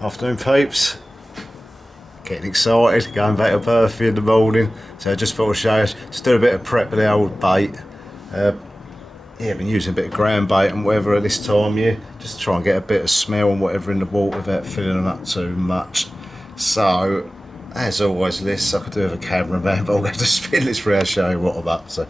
Afternoon peeps, getting excited, going back to Burghfield in the morning, so I just thought I'd show you, just do a bit of prep with the old bait. Yeah, I've been using a bit of ground bait and whatever at this time of year, just to try and get a bit of smell and whatever in the water without filling them up too much. So, as always, Liz, I could do with a cameraman, but I'll have to spin this round and show you what I'm up to.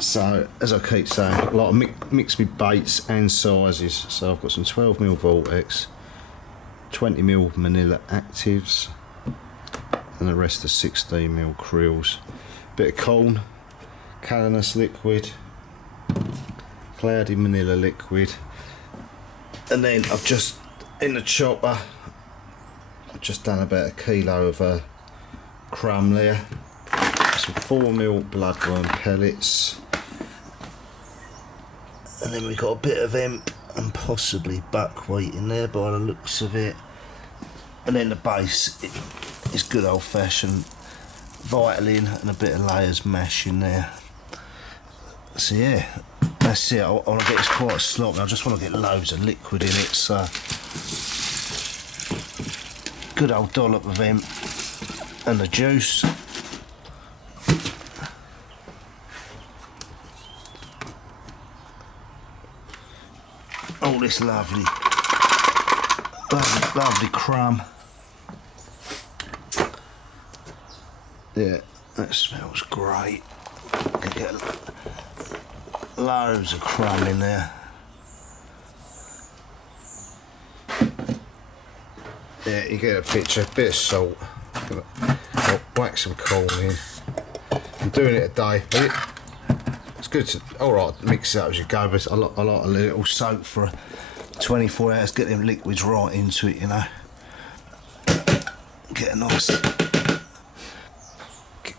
So, as I keep saying, a lot of mix with baits and sizes. So I've got some 12mm Vortex, 20mm Manila Actives, and the rest are 16mm Krills. Bit of corn, Calanus liquid, Cloudy Manila liquid, and then I've just, in the chopper, I've just done about a kilo of crumb there, some 4mm bloodworm pellets. And then we've got a bit of hemp and possibly buckwheat in there by the looks of it. And then the base is good old fashioned Vitalin and a bit of layers mash in there. So yeah, that's it. I want to get this quite sloppy. I just want to get loads of liquid in it. So good old dollop of hemp and the juice. All this lovely crumb. Yeah, that smells great. Can get loads of crumb in there. Yeah, you get a picture, a bit of salt. I'll whack some corn in. I'm doing it a day, but it's good to, alright, mix it up as you go, but I like a little soak for 24 hours, get them liquids right into it, you know. Get a nice,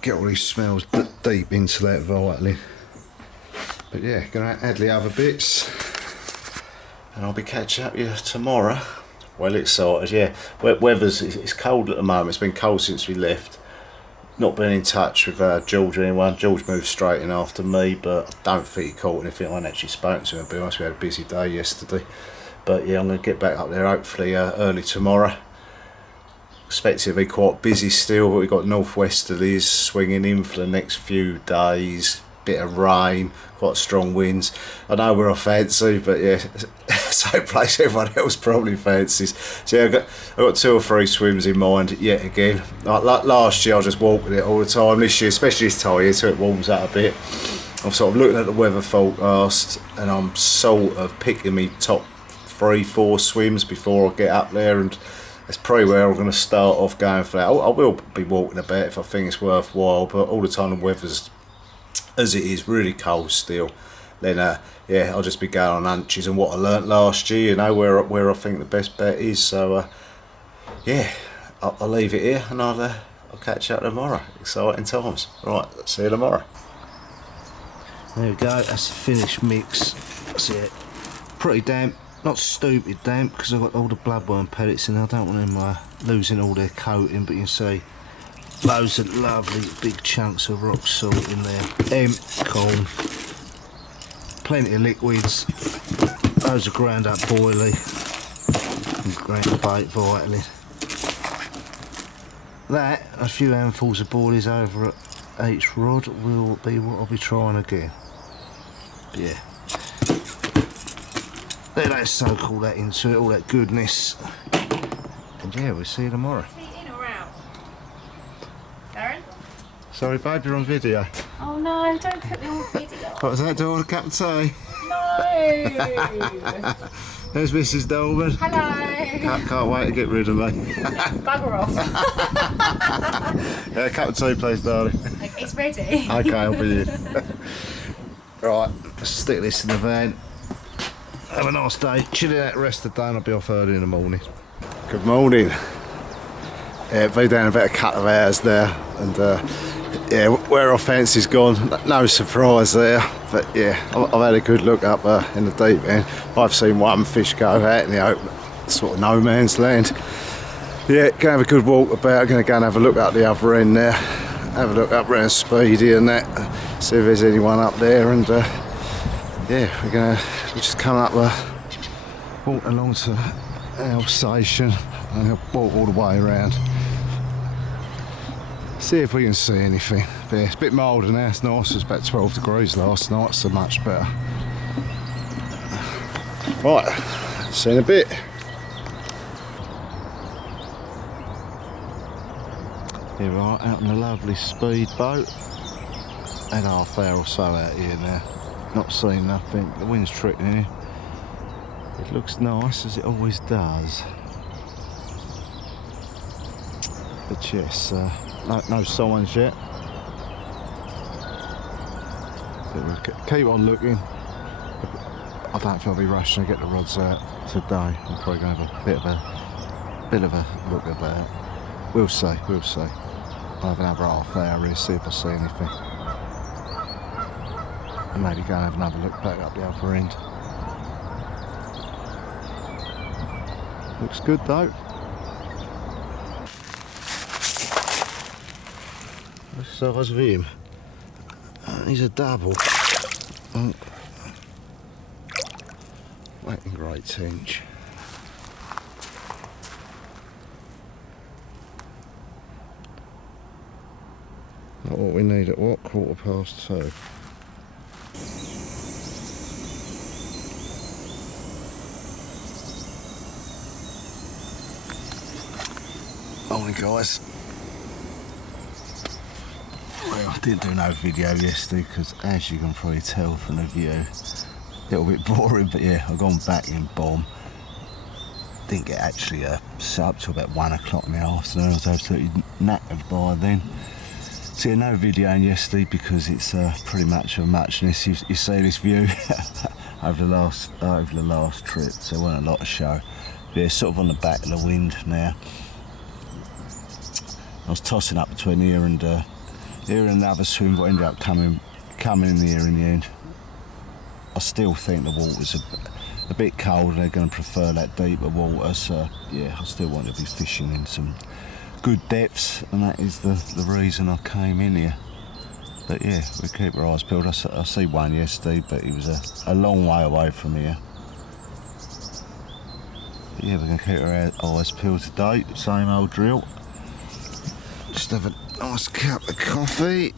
get all these smells deep into that Vitalin. But yeah, gonna add the other bits, and I'll be catching up with you tomorrow. Well excited, yeah. Weather's, it's cold at the moment, it's been cold since we left. Not been in touch with George or anyone. George moved straight in after me, but I don't think he caught anything. I haven't actually spoken to him, to be honest. We had a busy day yesterday. But yeah, I'm going to get back up there hopefully early tomorrow. Expect it to be quite busy still, but we've got northwesterlies swinging in for the next few days. Bit of rain, quite strong winds. I know we're off fancy, but yeah, same place everyone else probably fancies. So yeah, I've got 2 or 3 swims in mind yet again. Like last year I was just walking it all the time. This year, especially this time of year, so it warms up a bit, I'm sort of looking at the weather forecast and I'm sort of picking me top 3-4 swims before I get up there, and that's probably where I'm going to start off going for that. I will be walking a bit if I think it's worthwhile, but all the time the weather's, as it is, really cold still, then yeah, I'll just be going on hunches and what I learnt last year, you know, where I think the best bet is. So yeah, I'll leave it here and I'll catch you up tomorrow. Exciting times. Right, see you tomorrow. There we go, that's the finished mix. That's it. Pretty damp, not stupid damp, because I've got all the bloodworm pellets in there. I don't want them losing all their coating, but you can see loads of lovely big chunks of rock salt in there. Hemp, corn, plenty of liquids, loads of ground up boilie and ground bait Vitalin. That, a few handfuls of boilies over at each rod will be what I'll be trying again. But yeah, let's soak all that into it, all that goodness, and yeah, we'll see you tomorrow. In or out? Daren? Sorry babe, you're on video. Oh no, don't put me on video. What was that, do you want a cup of tea? No! There's Mrs. Norman. Hello! Can't wait to get rid of me. Bugger off. Yeah, a cup of tea please, darling. It's ready. Okay, I'll be in. Right, let's stick this in the van. Have a nice day, chill out the rest of the day, and I'll be off early in the morning. Good morning. Yeah, been down about a couple of hours there, and yeah, where our fancy's gone, no surprise there, but yeah, I've had a good look up in the deep end. I've seen one fish go out in the open, sort of no man's land. Yeah, gonna have a good walk about, gonna go and have a look up the other end there, have a look up around Speedy and that, see if there's anyone up there, and yeah, we're just coming up walked along to our station and I'll walk all the way around. See if we can see anything. But yeah, it's a bit milder now, it's nice. It was about 12 degrees last night, so much better. Right, see you in a bit. Here we are, out on a lovely speedboat. Had half hour or so out here now. Not seeing nothing, the wind's trickling here. It looks nice, as it always does. But yes, no signs yet. But we'll keep on looking. I don't think I'll be rushing to get the rods out today. I'm probably going to have a bit of a look at that. We'll see, we'll see. I'll have another half hour here, see if I see anything. And maybe go and have another look back up the other end. Looks good though. What's the size of him? He's a double. Waiting great tinge. Not what we need at what? 2:15. Morning guys. Well, I didn't do no video yesterday because, as you can probably tell from the view, a little bit boring, but yeah, I've gone back in bomb. Didn't get actually set up till about 1 o'clock in the afternoon. I was absolutely knackered by then. So yeah, no video in yesterday because it's pretty much a muchness. You see this view over the last trip, so there wasn't a lot of show. But yeah, sort of on the back of the wind now. I was tossing up between here and another swim, but ended up coming in here in the end. I still think the water's a bit cold. They're going to prefer that deeper water, so yeah, I still want to be fishing in some good depths, and that is the reason I came in here. But yeah, we keep our eyes peeled. I see one yesterday, but he was a long way away from here. But yeah, we're going to keep our eyes peeled today. Same old drill. Just have a nice cup of coffee.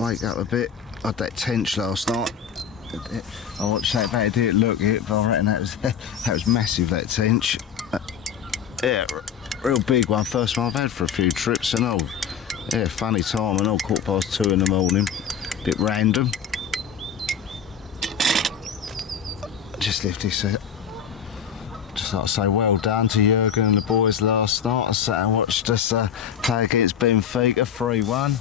Wake up a bit. I had that tench last night. I watched that back, didn't look at it, but I reckon that was massive, that tench. Yeah, real big one. First one I've had for a few trips and all. Yeah, funny time and all. 2:15 in the morning. Bit random. Just lifted it. Just like to say well done to Jürgen and the boys last night. I sat and watched us play against Benfica 3-1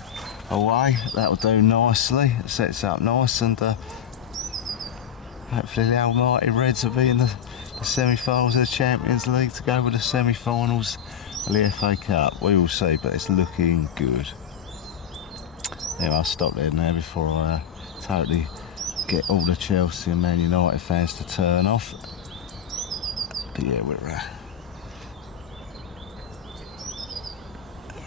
away. That'll do nicely. It sets up nice, and hopefully the almighty Reds will be in the semi-finals of the Champions League to go with the semi-finals of the FA Cup. We will see, but it's looking good. Anyway, I'll stop there now before I totally get all the Chelsea and Man United fans to turn off. But yeah, we're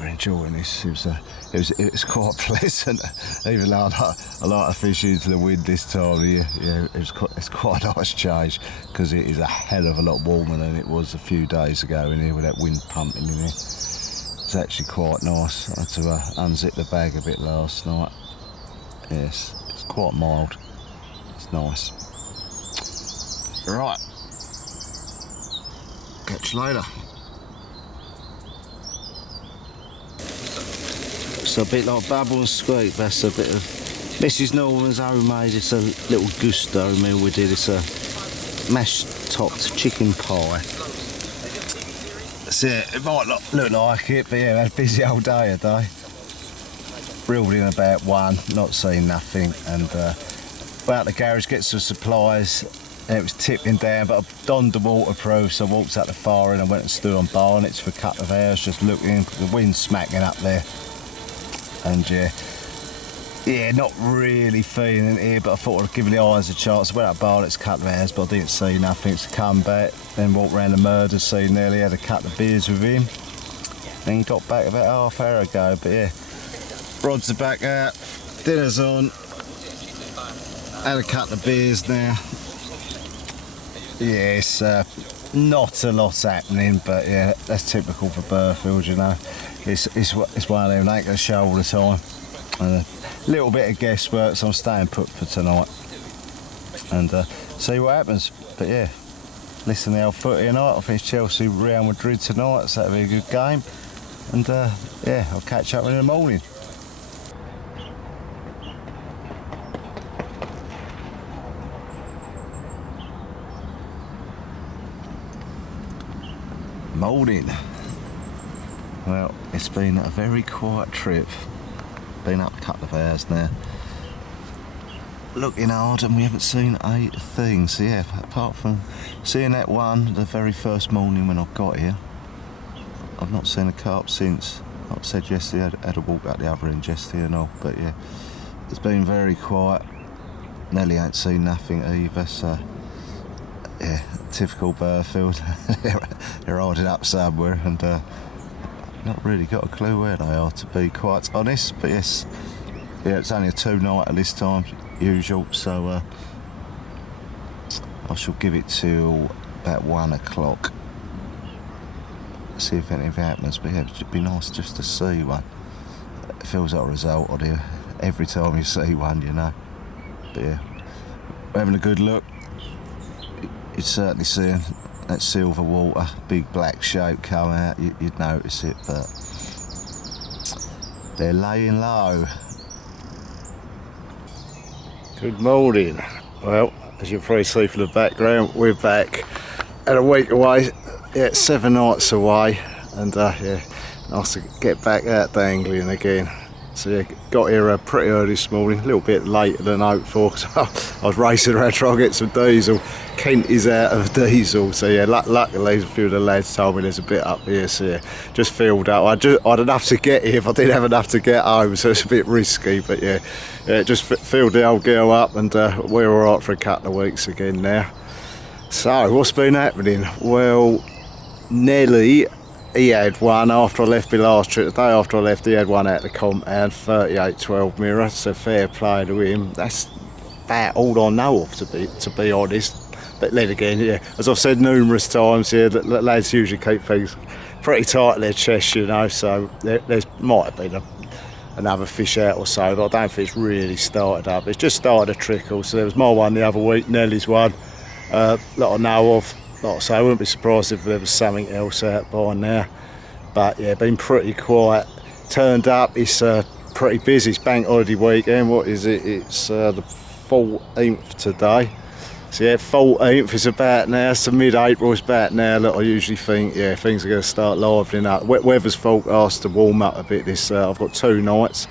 enjoying this. It was quite pleasant, even though I like to fish into the wind this time of year. Yeah, it's quite a nice change because it is a hell of a lot warmer than it was a few days ago in here with that wind pumping in here. It's actually quite nice. I had to unzip the bag a bit last night. Yes, it's quite mild. It's nice. Right. Catch you later. It's a bit like Bubble and Squeak. That's a bit of Mrs. Norman's homemade. It's a little gusto meal we did. It's a mashed topped chicken pie. So yeah, it might not look like it, but yeah, we had a busy old day today. Reeled in about 1, not seeing nothing, and went out the garage, get some supplies. And it was tipping down, but I donned the waterproof, so I walked out the far end and went and stood on barnets for a couple of hours just looking. The wind's smacking up there. And yeah, not really feeling it here, but I thought I'd give the eyes a chance. I went up barnets a couple of hours, but I didn't see nothing, so come back, then walked around the murder scene nearly, had a couple of beers with him. Then got back about half hour ago, but yeah. Rods are back out, dinner's on. had a couple of beers now. Yeah, it's not a lot happening, but yeah, that's typical for Burghfield, you know. It's one of them, they ain't gonna show all the time. And a little bit of guesswork, so I'm staying put for tonight. And see what happens. But yeah, listen to our footy tonight. I think it's Chelsea Real Madrid tonight, so that'll be a good game. And yeah, I'll catch up in the morning. Morning. Well, it's been a very quiet trip. Been up a couple of hours now. Looking hard and we haven't seen a thing. So yeah, apart from seeing that one the very first morning when I got here, I've not seen a carp since. Like I said yesterday, I had a walk out the other end yesterday and all, but yeah, it's been very quiet. Nelly ain't seen nothing either, so yeah, typical Burghfield. They're hiding up somewhere and not really got a clue where they are, to be quite honest. But yes, yeah, it's only a 2-nighter this time, usual, so I shall give it till about 1 o'clock. See if anything happens, but yeah, it'd be nice just to see one. It feels like a result on here every time you see one, you know. But yeah, we're having a good look. You'd certainly see that silver water, big black shape come out, you'd notice it, but they're laying low. Good morning. Well, as you can probably see from the background, we're back at a week away, yeah, 7 nights away, and yeah, nice to get back out dangling again. So yeah, got here pretty early this morning, a little bit later than hoped for, because I was racing around trying to get some diesel. Kent is out of diesel, so yeah, luckily a few of the lads told me there's a bit up here, so yeah, just filled up. I had enough to get here if I didn't have enough to get home, so it's a bit risky, but yeah, just filled the old girl up, and we're alright for a couple of weeks again now. So, what's been happening? Well, Nelly, he had one after I left my last trip. The day after I left, he had one out the compound, 38-12 mirror, so fair play to him. That's about all I know of, to be honest. But then again, yeah, as I've said numerous times here, the lads usually keep things pretty tight at their chest, you know, so there's might have been another fish out or so, but I don't think it's really started up. It's just started to trickle, so there was my one the other week, Nelly's one, that I know of. Like I say, I wouldn't be surprised if there was something else out by now. But yeah, been pretty quiet. Turned up, it's pretty busy. It's bank holiday weekend. What is it? It's the 14th today. So yeah, 14th is about now. So mid-April is about now that I usually think, yeah, things are going to start livening up. Weather's forecast to warm up a bit this. I've got 2 nights.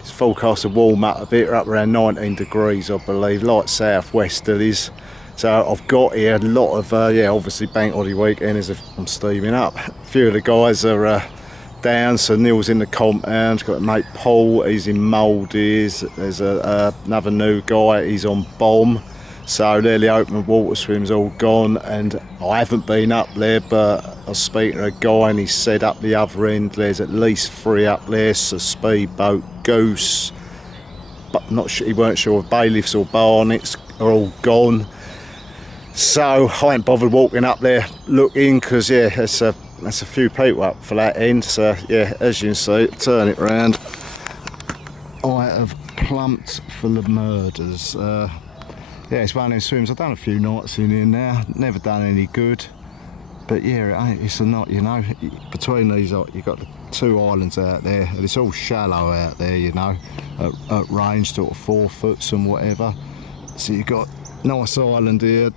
It's forecast to warm up a bit. We're up around 19 degrees, I believe. Light southwesterlies. So I've got here a lot of, yeah, obviously bank holiday weekend is I'm steaming up. A few of the guys are down, so Neil's in the compound, got a mate Paul, he's in Mouldies, there's another new guy, he's on Bomb. So nearly open water swim's all gone, and I haven't been up there, but I was speaking to a guy and he said up the other end there's at least 3 up there, so speedboat, goose, but not sure, he weren't sure if bailiffs or barnets are all gone. So I ain't bothered walking up there looking, because yeah, that's a few people up for that end. So yeah, as you can see, turn it round, I have plumped for the murders. Yeah, it's one of them swims. I've done a few nights in here now, never done any good, but yeah, it's a night, you know. Between these, you've got the 2 islands out there, and it's all shallow out there, you know, at range, sort of 4 foots and whatever. So you've got nice island here,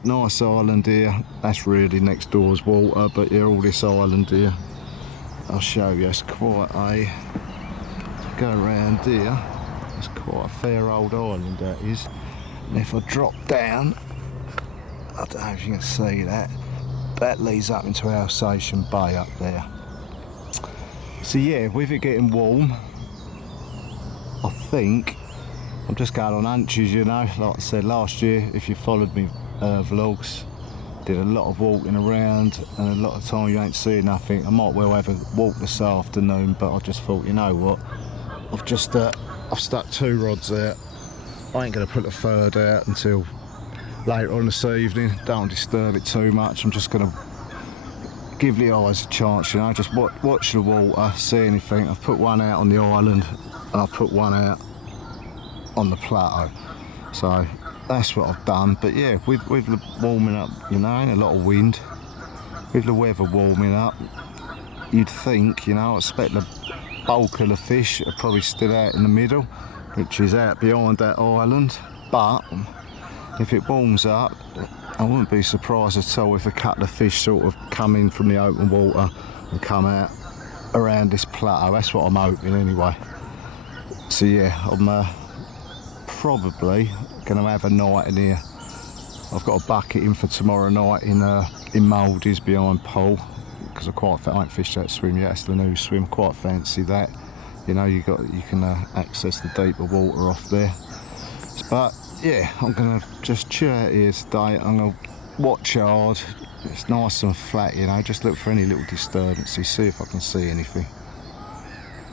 that's really next door's water, but yeah, all this island here, I'll show you, it's quite a, go around here, it's quite a fair old island that is, and if I drop down, I don't know if you can see that, that leads up into Alsatian Bay up there. So yeah, with it getting warm, I think I'm just going on hunches, you know. Like I said last year, if you followed me vlogs, did a lot of walking around, and a lot of time you ain't seeing nothing. I might well have a walk this afternoon, but I just thought, you know what, I've stuck 2 rods out I ain't going to put the third out until later on this evening. Don't disturb it too much. I'm just going to give the eyes a chance, you know, just watch the water, see anything. I've put one out on the island and I've put one out on the plateau. So that's what I've done. But yeah, with the warming up, you know, a lot of wind, with the weather warming up, you'd think, you know, I expect the bulk of the fish are probably still out in the middle, which is out behind that island. But if it warms up, I wouldn't be surprised at all if a couple of fish sort of come in from the open water and come out around this plateau. That's what I'm hoping anyway. So yeah, I'm probably going to have a night in here. I've got a bucket in for tomorrow night in Mouldies behind Paul, because I ain't fished that swim yet. It's the new swim. Quite fancy that. You know, you can access the deeper water off there. But yeah, I'm going to just chill out here today. I'm going to watch hard. It's nice and flat, you know, just look for any little disturbances, see if I can see anything.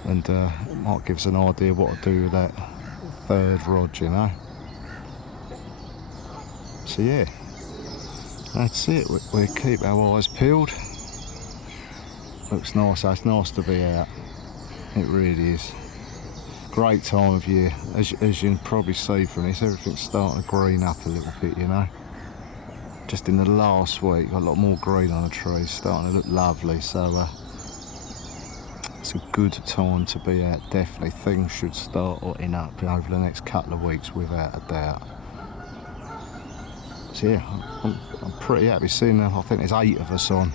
And it might give us an idea what to do with that third rod, you know. So yeah, that's it. We keep our eyes peeled. Looks nice. It's nice to be out. It really is. Great time of year. As you can probably see from this, everything's starting to green up a little bit, you know. Just in the last week, got a lot more green on the trees, starting to look lovely. So it's a good time to be out. Definitely, things should start hotting up over the next couple of weeks, without a doubt. So yeah, I'm pretty happy seeing. I think there's 8 of us on.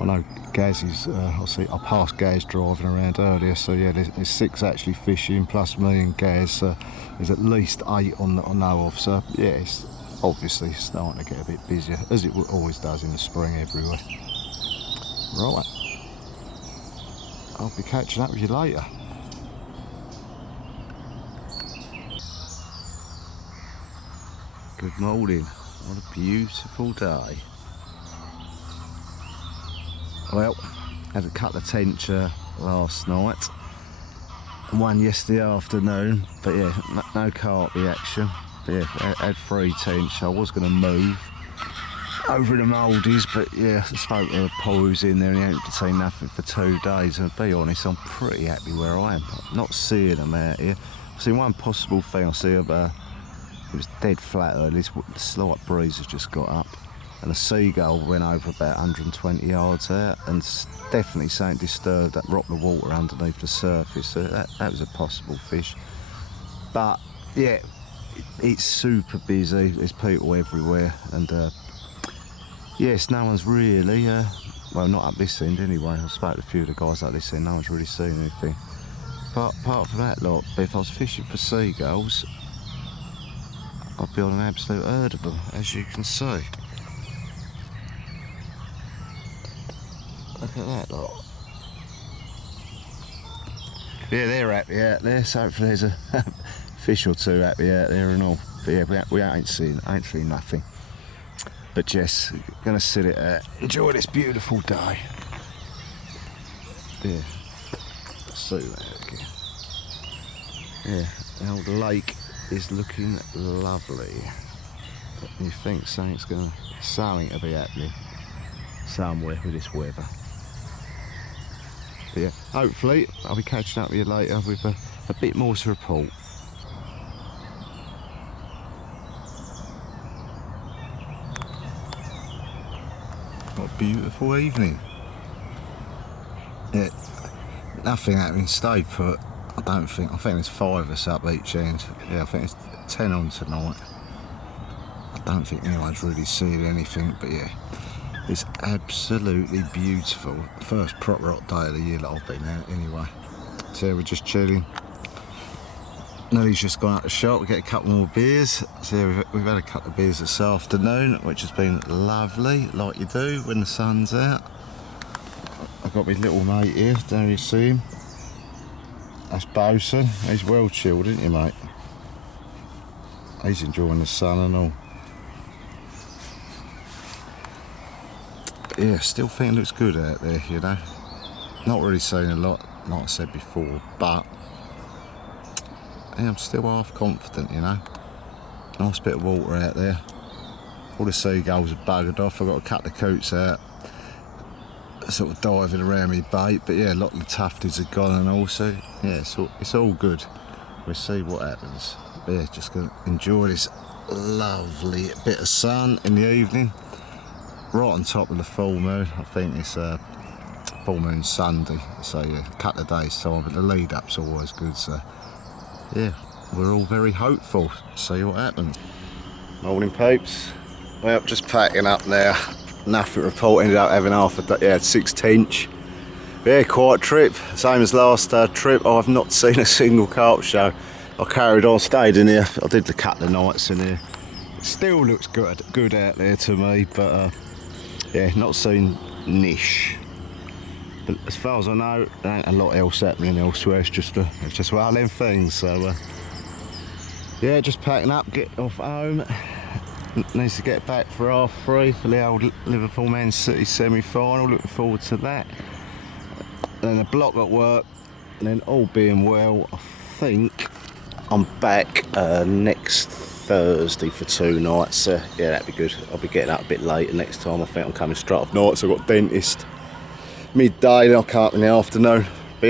I know Gaz is. I passed Gaz driving around earlier. So yeah, there's 6 actually fishing, plus me and Gaz. So there's at least 8 on that I know of. So yeah, it's obviously starting to get a bit busier, as it always does in the spring everywhere. Right, I'll be catching up with you later. Good morning. What a beautiful day. Well, had a couple of tencher last night and one yesterday afternoon, but yeah, no carp action. But yeah, I had 3 tench. I was going to move over in the Mouldies, but yeah, I spoke to Paul who's in there and he ain't seen nothing for 2 days. And to be honest, I'm pretty happy where I am. I'm not seeing them out here. I've seen one possible thing. I see about it was dead flat early. The slight breeze has just got up, and a seagull went over about 120 yards out, and definitely something disturbed that rocked the water underneath the surface. So that was a possible fish. But yeah, it's super busy. There's people everywhere, and yes, no one's really, well, not up this end anyway. I spoke to a few of the guys up this end. No one's really seen anything. But apart from that lot, if I was fishing for seagulls, I'd be on an absolute herd of them, as you can see. Look at that lot. Yeah, they're happy out there, so hopefully there's a fish or 2 happy out there and all. But yeah, we ain't seen nothing. But Jess, gonna sit it out, enjoy this beautiful day. Yeah, see that again. Yeah, the old lake is looking lovely. You think something to be happening somewhere with this weather. But yeah, hopefully I'll be catching up with you later with a bit more to report. What a beautiful evening. Yeah, nothing happening, stay put. I think there's 5 of us up each end. Yeah, I think it's 10 on tonight. I don't think anyone's really seen anything, but yeah, it's absolutely beautiful. First proper hot day of the year that I've been out anyway. So we're just chilling. Nellie's just gone out the shop, we get a couple more beers. So yeah, we've had a couple of beers this afternoon, which has been lovely, like you do when the sun's out. I've got my little mate here, don't you see him? That's Bosun. He's well chilled, isn't he, mate? He's enjoying the sun and all. But yeah, still think it looks good out there, you know. Not really seeing a lot, like I said before, but yeah, I'm still half confident, you know. Nice bit of water out there. All the seagulls are buggered off. I've got a couple of coots out, sort of diving around me bait, but yeah, a lot of the tufties are gone, and also, yeah, it's all good. We'll see what happens. But yeah, just gonna enjoy this lovely bit of sun in the evening, right on top of the full moon. I think it's full moon Sunday, so yeah, a couple of days time, but the lead up's always good, so yeah, we're all very hopeful. See what happens. Morning peeps. Well, just packing up now. Nothing to report. Ended up having half a day, yeah, 6 tench. Yeah, quite a trip. Same as last trip. I've not seen a single carp show. I carried on, stayed in here. I did a couple of nights in here. It still looks good out there to me, but yeah, not seen niche. But as far as I know, there ain't a lot else happening elsewhere. It's just one of them things. So yeah, just packing up, get off home. Needs to get back for 3:30 for the old Liverpool Man City semi-final. Looking forward to that. Then a block at work, and then all being well, I think I'm back next Thursday for 2 nights. Yeah, that'd be good. I'll be getting up a bit later next time. I think I'm coming straight off nights. I've got dentist midday, then I'll come up in the afternoon. But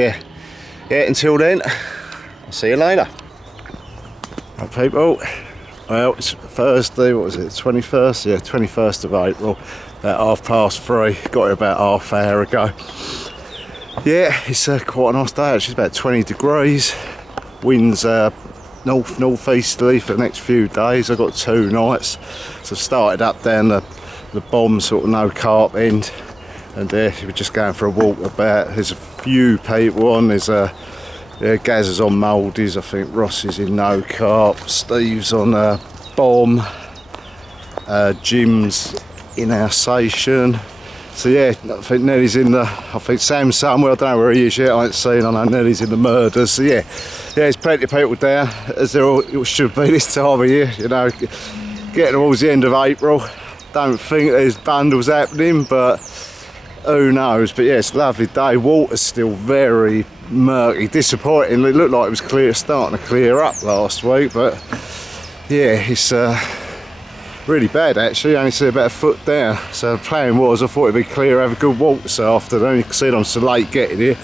yeah, until then, I'll see you later. Right, people. Well, it's Thursday, what was it, 21st? Yeah, 21st of April, about 3:30. Got here about half hour ago. Yeah, it's quite a nice day actually. It's about 20 degrees. Winds north-easterly for the next few days. I've got 2 nights. So I've started up down the bomb, sort of no carp end. And we're just going for a walk about. There's a few people on. There's yeah, Gaz is on Mouldies, I think Ross is in no carp, Steve's on bomb, Jim's in our station. So yeah, I think Nelly's in I think Sam's somewhere, I don't know where he is yet, I ain't seen, I know Nelly's in the murders. So yeah, there's plenty of people down, as there all should be this time of year, you know, getting towards the end of April. Don't think there's bundles happening, but who knows. But yeah, it's a lovely day. Water's still very murky, disappointing. It looked like it was starting to clear up last week, but yeah, it's really bad actually. I only see about a foot down. So the plan was, I thought it'd be clear, have a good walk this afternoon. You can see I'm so late getting here.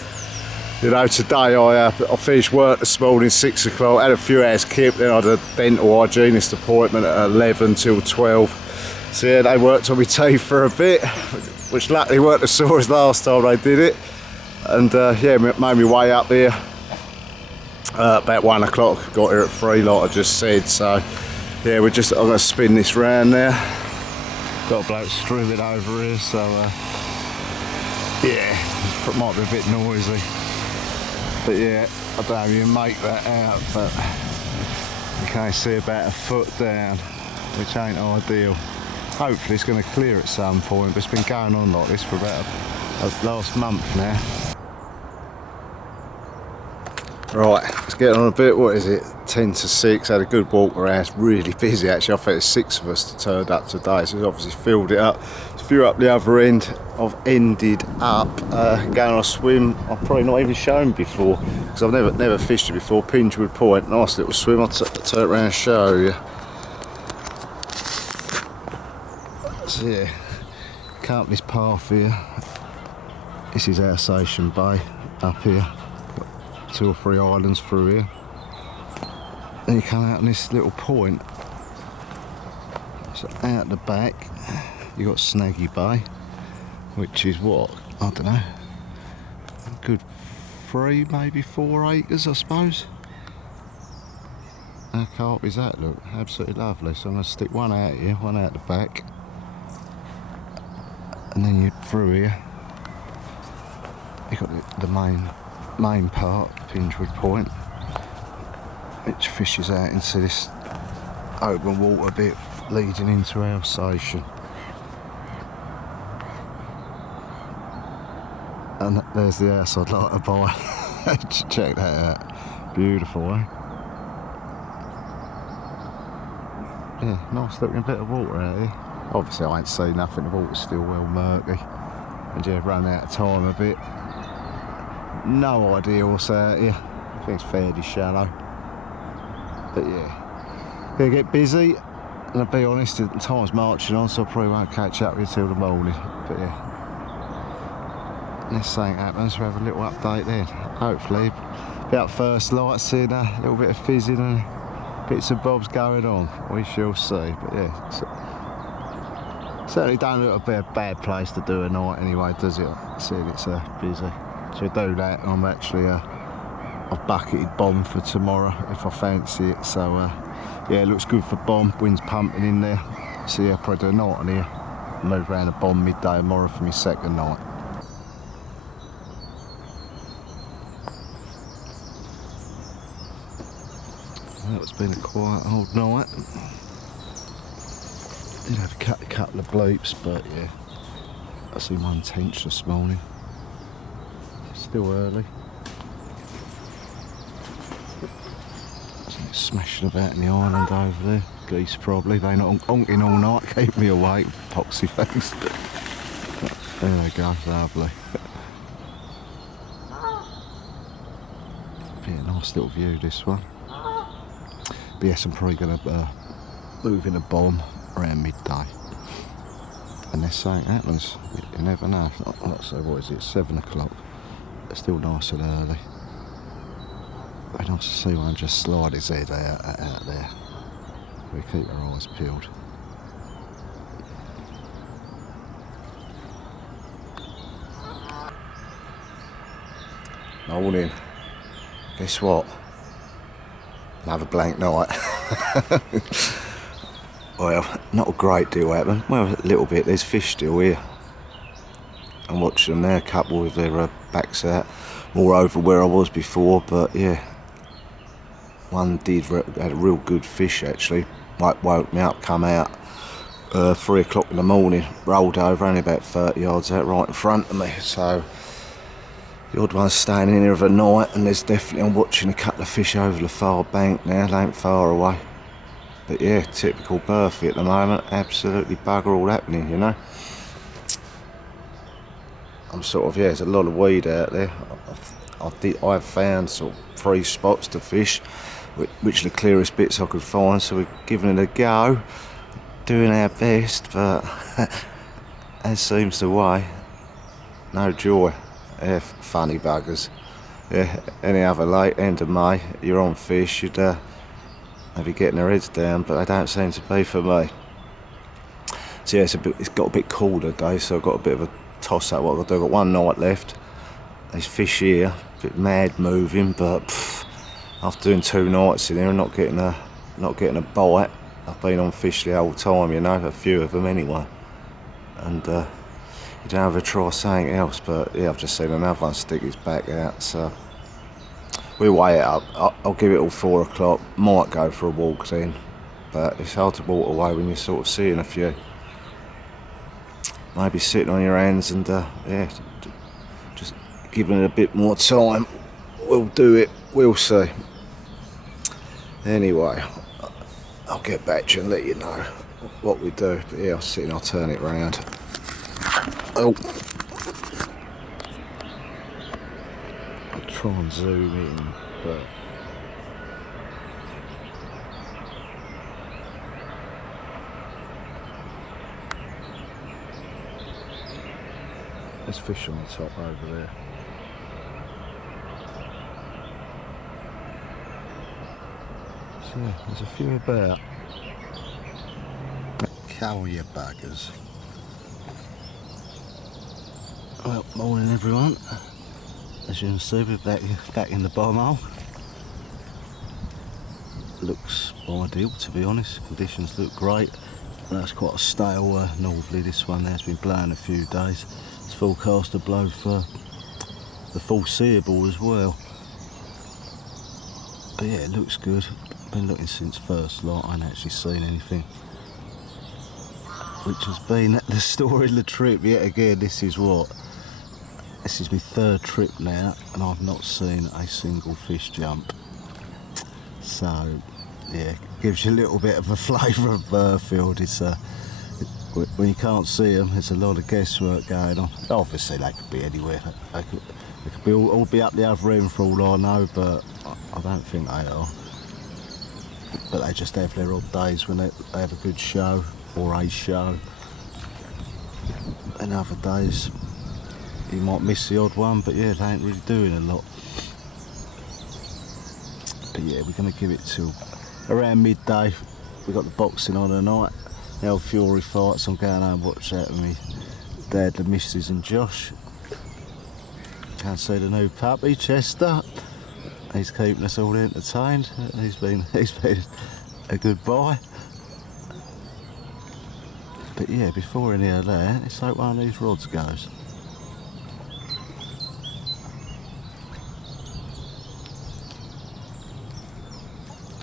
You know, today I finished work this morning 6 o'clock, had a few hours kip, then I had a dental hygienist appointment at 11 till 12. So yeah, they worked on my teeth for a bit, which luckily weren't as sore as last time they did it. And yeah, made me way up here about 1 o'clock. Got here at 3, like I just said. So yeah, I'm going to spin this round now. Got a bloke streaming over here, so yeah, it might be a bit noisy. But yeah, I don't know if you can make that out, but you can see about a foot down, which ain't ideal. Hopefully it's going to clear at some point, but it's been going on like this for about last month now. Right, let's get on a bit. What is it? 10 to 6. Had a good walk around. It's really busy actually. I think there's 6 of us turned up today, so it's obviously filled it up. There's a few up the other end. I've ended up going on a swim. I've probably not even shown before because I've never fished it before. Pinchwood Point, nice little swim. I'll turn it around and show you. So yeah, come up this path here. This is our Station Bay up here. Got 2 or 3 islands through here. Then you come out on this little point. So out the back, you got Snaggy Bay, which is what, I don't know, a good 3, maybe 4 acres, I suppose. How carp is that? Look, absolutely lovely. So I'm going to stick one out here, one out the back. And then you through here, you got the main part, Pinchwood Point, which fishes out into this open water bit leading into our station. And there's the house I'd like to buy. Check that out, beautiful, eh? Yeah, nice looking bit of water out here. Obviously I ain't seen nothing, the water's still well murky. And yeah, run out of time a bit. No idea what's out here. I think it's fairly shallow. But yeah, Gonna get busy, and I'll be honest, the time's marching on, so I probably won't catch up with you till the morning. But yeah, unless something happens, we'll have a little update then. Hopefully, about first light, seeing a little bit of fizzing and bits and bobs going on. We shall see. But yeah, certainly don't look a bad place to do a night anyway, does it? Seeing it's busy. So do that, and I'm actually I've bucketed bomb for tomorrow if I fancy it. So yeah, it looks good for bomb. Wind's pumping in there. So yeah, probably do a night on here. Move around the bomb midday tomorrow for my second night. Well, it's been a quiet old night. Did have a couple of bleeps, but yeah, I seen one tench this morning. Still early. Smashing about in the island over there. Geese probably. They not honking all night, keep me awake. Poxy face. There they go, lovely. Be a nice little view this one. But yes, I'm probably going to move in a bomb around midday. Unless something happens, you never know. Like I say, what is it, 7 o'clock? It's still nice and early. Very nice to see one just slide his head out there. We keep our eyes peeled. Morning. Guess what? Another blank night. Well, not a great deal happened. Well, a little bit. There's fish still here. I'm watching them there, a couple with their backs out. More over where I was before, but yeah. One had a real good fish actually. Woke me up, come out 3 o'clock in the morning, rolled over, only about 30 yards out right in front of me. So the odd one's staying in here of a night, and there's definitely, I'm watching a couple of fish over the far bank now, they ain't far away. But yeah, typical Burghfield at the moment, absolutely bugger all happening, you know. I'm sort of, yeah, there's a lot of weed out there. I've found sort of 3 spots to fish, which are the clearest bits I could find, so we're giving it a go, doing our best, but as seems the way, no joy. Yeah, funny buggers. Yeah, any other late end of May, you're on fish, you'd maybe getting their heads down, but they don't seem to be for me. So yeah, it's got a bit cooler today, so I've got a bit of a toss up what I've got to do. I've got one night left. There's fish here, a bit mad moving, but after doing 2 nights in here and not getting a bite, I've been on fish the whole time, you know, a few of them anyway. And you don't ever try something else, but yeah, I've just seen another one stick his back out, so we'll weigh it up. I'll give it all 4 o'clock, might go for a walk then, but it's hard to walk away when you're sort of seeing a few. Maybe sitting on your hands and yeah, just giving it a bit more time. We'll do it, we'll see. Anyway, I'll get back to you and let you know what we do. But yeah, I'll sit and I'll turn it round. Oh. I'll try and zoom in, but there's fish on the top over there. So yeah, there's a few about. Cow you buggers. Well, morning everyone. As you can see, we're back in the bomb hole. Looks ideal, to be honest. Conditions look great. That's quite a stale northerly, this one there's been blowing a few days. It's forecast to blow for the foreseeable as well. But yeah, it looks good. Been looking since first light, I ain't actually seen anything. Which has been the story of the trip yet again. This is my 3rd trip now, and I've not seen a single fish jump. So yeah, gives you a little bit of a flavour of Burghfield. It's when you can't see them, there's a lot of guesswork going on. Obviously they could be anywhere. They could be all be up the other end for all I know, but I don't think they are. but they just have their odd days when they have a good show or a show, and other days you might miss the odd one, but yeah, they ain't really doing a lot. But yeah, we're going to give it till around midday. We got the boxing on tonight, the old Fury fights. I'm going home and watch that with me dad, the missus and Josh. Can't see the new puppy, Chester. He's keeping us all entertained. He's been a good boy. But yeah, before any of that, let's hope one of these rods goes.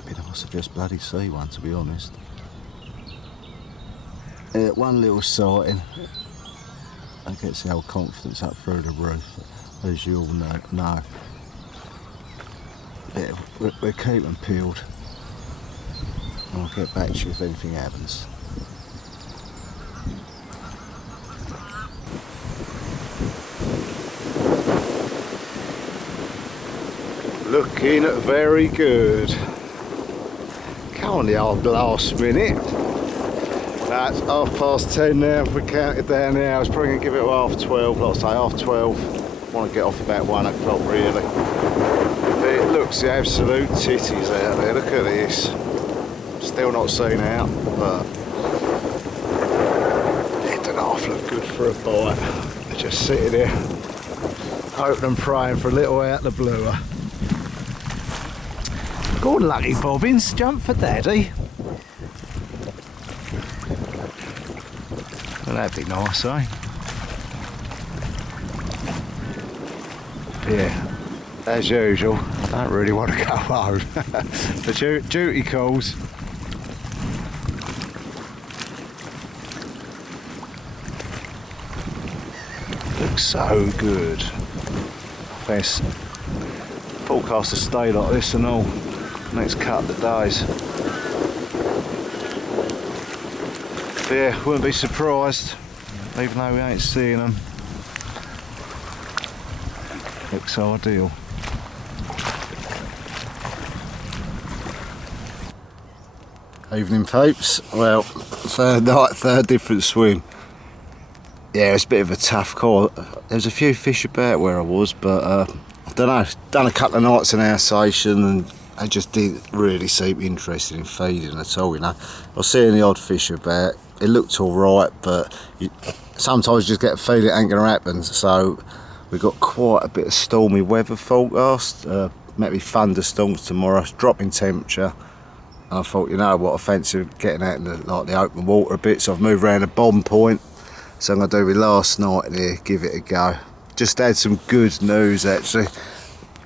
I should just bloody see one, to be honest. One little sighting, and gets the old confidence up through the roof, as you all know. Yeah, we're keeping peeled. I'll get back to you if anything happens. Looking very good. Come on, the old last minute. That's 10:30 now. We counted down now. I was probably going to give it 12:30. Like I say, 12:30. Want to get off about 1 o'clock really. But it looks the absolute titties out there. Look at this. Still not seen out, but it don't half look good for a bite. They're just sitting there, hoping and praying for a little out the bluer. Go on, lucky bobbins, jump for daddy. Well, that'd be nice, eh? Yeah, as usual, I don't really want to go home. The duty calls. Looks so good. There's forecast to stay like this and all. Next couple of days. But yeah, wouldn't be surprised, even though we ain't seeing them. Looks ideal. Evening peeps. Well, third night, third different swim. Yeah, it's a bit of a tough call. There's a few fish about where I was, but I don't know. Done a couple of nights in our station and I just didn't really seem interested in feeding at all, you know. I was seeing the odd fish about. It looked all right, but sometimes you just get a feeling it ain't going to happen. So we got quite a bit of stormy weather forecast. Maybe thunderstorms tomorrow, dropping temperature. And I thought, you know what, I fancy getting out in the open water a bit. So I've moved around a bomb point. So I'm going to do my last night here, give it a go. Just had some good news actually.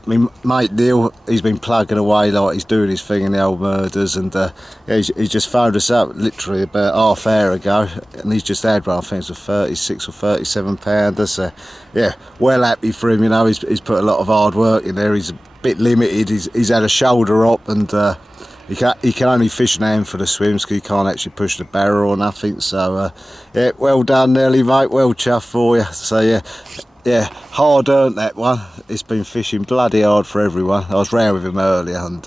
My mate Neil, he's been plugging away like he's doing his thing in the old murders, and yeah, he's just phoned us up literally about half hour ago, and he's just had one, I think it's a 36 or 37 pounder, so yeah, well happy for him, you know. He's put a lot of hard work in there. He's a bit limited, he's had a shoulder up, and he can only fish now for the swims because he can't actually push the barrel or nothing, so yeah, well done Nelly mate, well chuffed for you. So yeah, hard earned that one. It's been fishing bloody hard for everyone. I was round with him earlier, and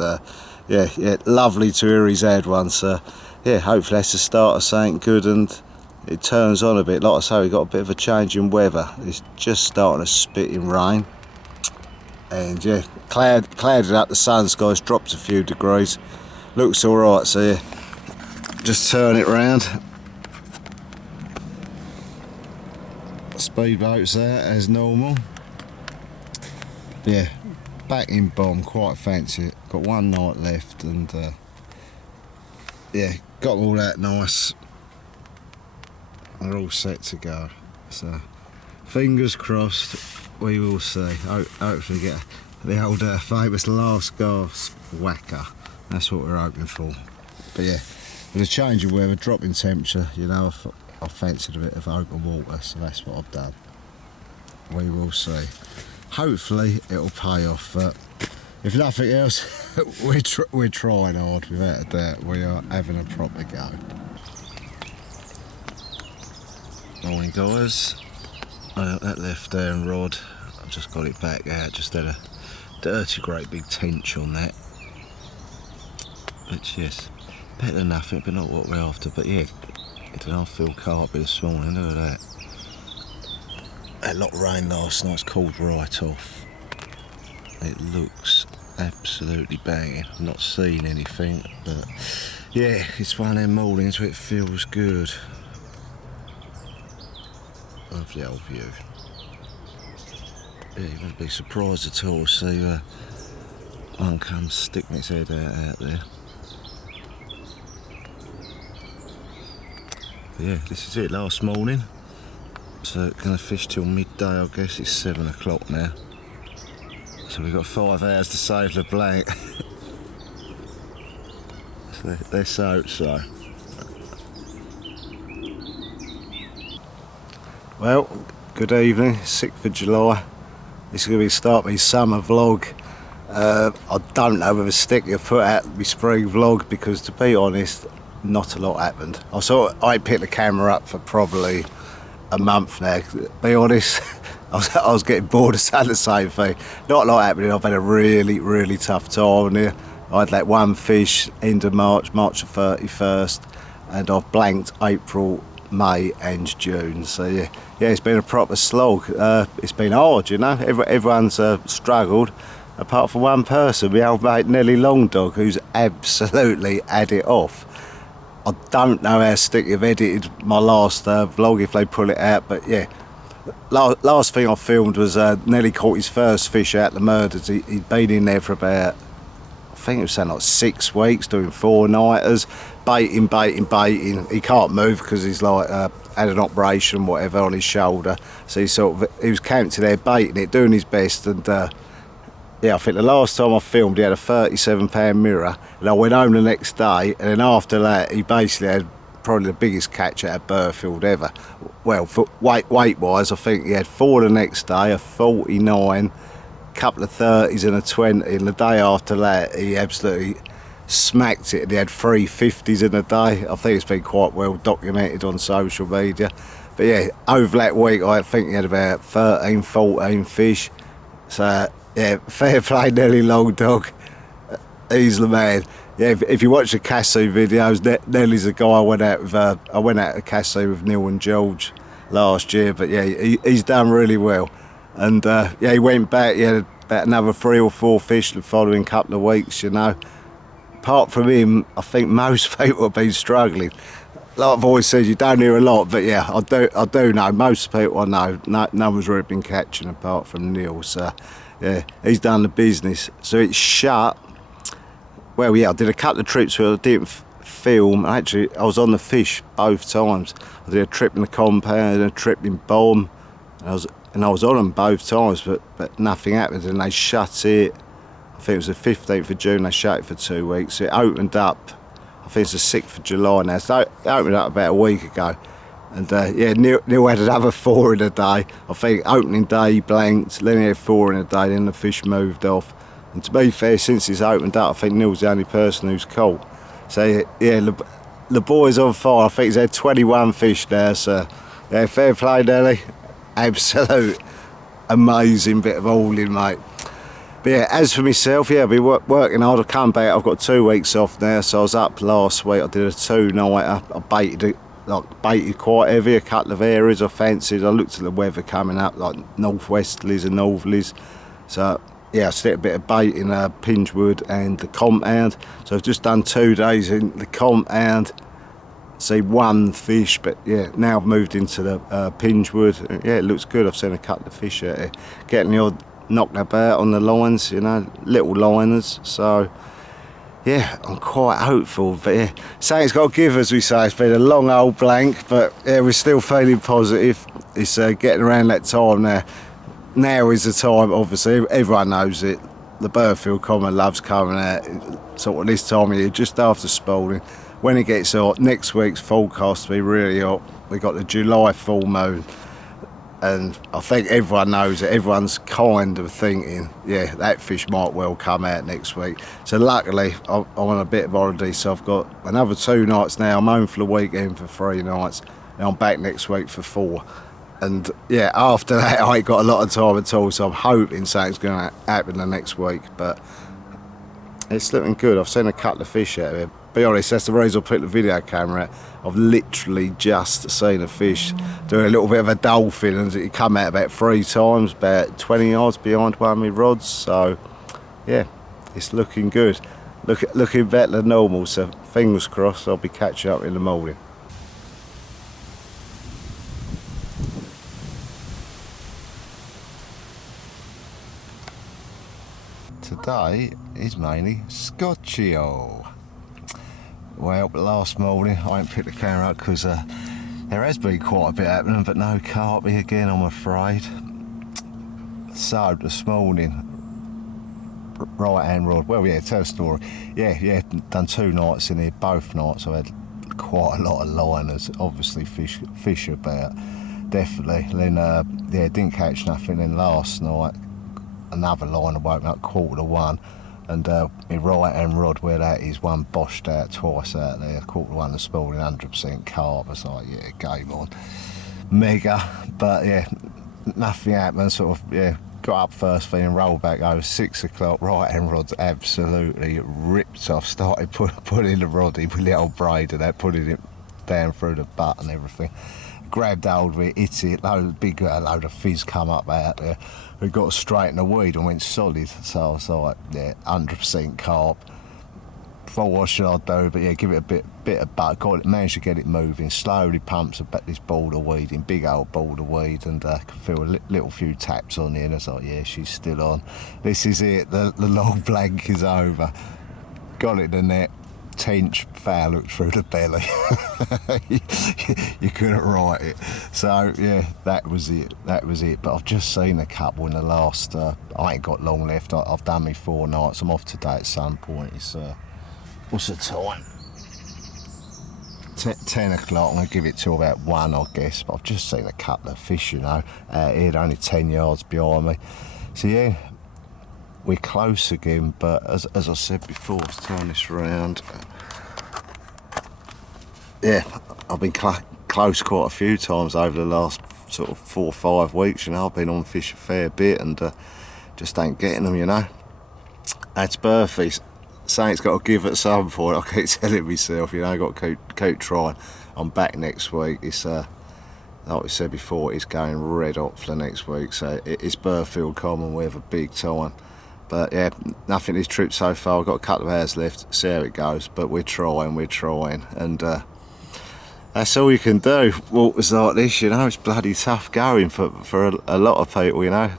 yeah, lovely to hear he's had one. So yeah, hopefully that's the start of something good, and it turns on a bit. Like I say, we got a bit of a change in weather. It's just starting to spit in rain, and yeah, clouded up. The sun sky's dropped a few degrees. Looks all right. So yeah, just turn it round. Speedboat's there as normal. Yeah, back in bomb, quite fancy it. Got one night left, and yeah, got all that nice. We're all set to go. So fingers crossed, we will see. Hopefully get the old famous last gasp whacker. That's what we're hoping for. But yeah, with a change of weather, drop in temperature, you know, I fancied a bit of open water, so that's what I've done. We will see. Hopefully it'll pay off, but if nothing else, we're trying hard, without a doubt. We are having a proper go. Morning guys. That left Daren rod, I've just got it back out. Just had a dirty great big tench on that. But yes, better than nothing, but not what we're after. But yeah, I feel carp this morning, look at that. Had a lot of rain last night, it's cooled right off. It looks absolutely banging. I've not seen anything, but yeah, it's one of them mornings where it feels good. Lovely old view. Yeah, you wouldn't be surprised at all to see one come sticking its head out there. But yeah, this is it, last morning. So gonna fish till midday, I guess. It's 7 o'clock now. So we've got 5 hours to save the blank. So let's hope so. Well, good evening, 6th of July. This is going to be the start of my summer vlog. I don't know whether stick your foot out my spring vlog because, to be honest, not a lot happened. I picked the camera up for probably a month now. To be honest, I was getting bored of saying the same thing. Not a lot happening. I've had a really, really tough time here. I had like one fish end of March the 31st, and I've blanked April, May and June. So yeah, it's been a proper slog. It's been hard, you know. Everyone's struggled, apart from one person, my old mate Nelly Longdog, who's absolutely had it off. I don't know how Stick have edited my last vlog if they pull it out, but yeah. Last thing I filmed was Nelly caught his first fish out the murders. He'd been in there for about, I think it was something like 6 weeks, doing 4-nighters, baiting. He can't move because he's like had an operation, whatever, on his shoulder. So he was camped there baiting it, doing his best. And yeah, I think the last time I filmed, he had a 37-pound mirror, and I went home the next day. And then after that, he basically had probably the biggest catch out of Burghfield ever. Well, for weight-wise, I think he had 4 the next day, a 49, couple of 30s and a 20, and the day after that he absolutely smacked it, and he had 3 50s in a day. I think it's been quite well documented on social media. But yeah, over that week I think he had about 13, 14 fish. So yeah, fair play Nelly Longdog, he's the man. Yeah, if you watch the Cassie videos, Nelly's the guy I went out to Cassie with Neil and George last year. But yeah, he's done really well. And yeah, he went back, he had about another 3 or 4 fish the following couple of weeks, you know. Apart from him, I think most people have been struggling. Like I've always said, you don't hear a lot, but yeah, I do know. Most people I know, no one's really been catching apart from Neil. So yeah, he's done the business. So it's shut. Well, yeah, I did a couple of trips where I didn't film. Actually, I was on the fish both times. I did a trip in the compound and a trip in Bomb. And I was on them both times, but nothing happened. And they shut it, I think it was the 15th of June, they shut it for 2 weeks. It opened up, I think it's the 6th of July now. So it opened up about a week ago. And yeah, Neil had another 4 in a day. I think opening day he blanked, then he had 4 in a day, then the fish moved off. And to be fair, since it's opened up, I think Neil's the only person who's caught. So yeah, the boy's on fire. I think he's had 21 fish now, so yeah, fair play, Nelly. Absolute amazing bit of hauling, mate. But yeah, as for myself, yeah, I've been working hard. I've come back, I've got 2 weeks off now, so I was up last week. I did a 2-nighter. I baited quite heavy, a couple of areas I fancied. I looked at the weather coming up, like northwesterlies and northerlies. So yeah, I stick a bit of bait in Pingewood and the compound. So I've just done 2 days in the compound, see 1 fish, but yeah, now I've moved into the Pingewood. Yeah, it looks good. I've seen a couple of fish out here, getting the odd knock about on the lines, you know, little liners. So yeah, I'm quite hopeful. But yeah, something's got to give, as we say. It's been a long old blank, but yeah, we're still feeling positive. It's getting around that time now. Now is the time, obviously, everyone knows it. The Burghfield Common loves coming out sort of this time of year, just after Spalding. When it gets hot, next week's forecast to be really hot. We've got the July full moon, and I think everyone knows it. Everyone's kind of thinking, yeah, that fish might well come out next week. So luckily, I'm on a bit of holiday, so I've got another 2 nights now. I'm home for the weekend for 3 nights, and I'm back next week for 4. And yeah, after that, I ain't got a lot of time at all, so I'm hoping something's going to happen the next week. But It's looking good. I've seen a couple of fish out here. Be honest, that's the reason I put the video camera out. I've literally just seen a fish doing a little bit of a dolphin, and it come out about 3 times, about 20 yards behind one of my rods. So yeah, it's looking good. Looking better than normal, so fingers crossed I'll be catching up in the morning. Today is mainly Scotchio. Well, last morning I didn't pick the camera up because there has been quite a bit happening, but no carpy again, I'm afraid. So this morning, right hand rod. Well, yeah, tell a story. Yeah, done 2 nights in here. Both nights I had quite a lot of liners. Obviously, fish about, definitely. Then yeah, didn't catch nothing. Then last night, another liner woke me up 1:45, and my right hand rod, where that is, one boshed out twice out there. 1:45 this morning, 100% carp. I was like, yeah, game on, mega. But yeah, nothing happened. Sort of, yeah. Got up first thing and rolled back over 6 o'clock. Right hand rod's absolutely ripped off. Started putting the rod in with the old braid and that, putting it down through the butt and everything. Grabbed hold of it, hit it, big load of fizz come up out there. We got straight in the weed and went solid. So I was like, yeah, 100% carp. Thought what should I do, but yeah, give it a bit of butt. Managed to get it moving. Slowly pumps about this ball of weed in, big old ball of weed, and can feel a little few taps on it. And I was like, yeah, she's still on. This is it. The long blank is over. Got it in the net. Tench foul looked through the belly. You couldn't write it. So yeah, that was it. But I've just seen a couple in the last. I ain't got long left. I've done me 4 nights. I'm off today at some point. It's what's the time? 10 o'clock. I'm going to give it till about 1, I guess. But I've just seen a couple of fish, you know, out here, only 10 yards behind me. So yeah, we're close again. But as I said before, let's turn this around. Yeah, I've been close quite a few times over the last sort of 4 or 5 weeks. You know, I've been on fish a fair bit and just ain't getting them, you know. That's Burghfield. Something's got to give at some point. I keep telling myself, you know, I've got to keep trying. I'm back next week. It's like we said before, it's going red hot for the next week. So it's Burghfield Common. We have a big time. But yeah, nothing this trip so far. I've got a couple of hours left. See how it goes. But we're trying, and that's all you can do. Waters like this, you know, it's bloody tough going for a lot of people, you know.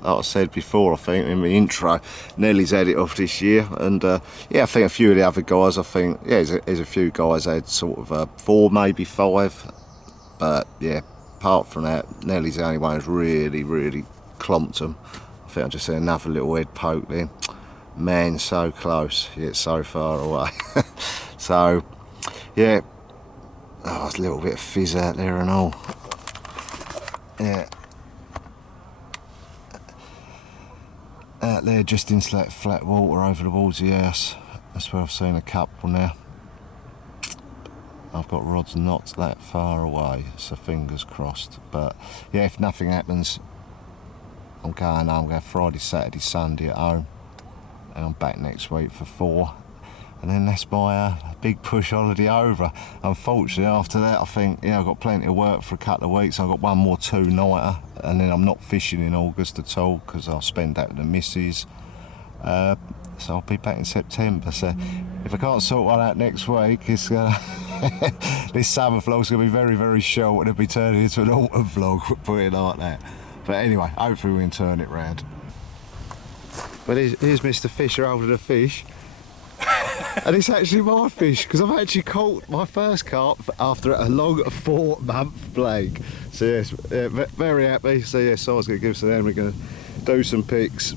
Like I said before, I think in the intro, Nelly's had it off this year, and yeah, I think a few of the other guys, I think, yeah, there's a few guys had sort of 4, maybe 5, but yeah, apart from that, Nelly's the only one who's really clomped them. I think I just see another little head poke then. Man, so close, yet so far away. So, yeah, oh, there's a little bit of fizz out there and all. Yeah. Out there just into that flat water over towards the house. That's where I've seen a couple now. I've got rods not that far away, so fingers crossed. But yeah, if nothing happens, I'm going home. I'm going Friday, Saturday, Sunday at home, and I'm back next week for 4. And then that's my big push holiday over. Unfortunately, after that, I think, yeah, I've got plenty of work for a couple of weeks. I've got one more 2-nighter, and then I'm not fishing in August at all because I'll spend that with the missus. So I'll be back in September. So if I can't sort one out next week, it's this summer vlog's going to be very short, and it'll be turning into an autumn vlog, put it like that. But anyway, hopefully we can turn it round. But here's Mr. Fisher holding a fish. And it's actually my fish, because I've actually caught my first carp after a long 4-month blank. So yes, yeah, very happy. So yes, so I was going to give some, then we're going to do some pics.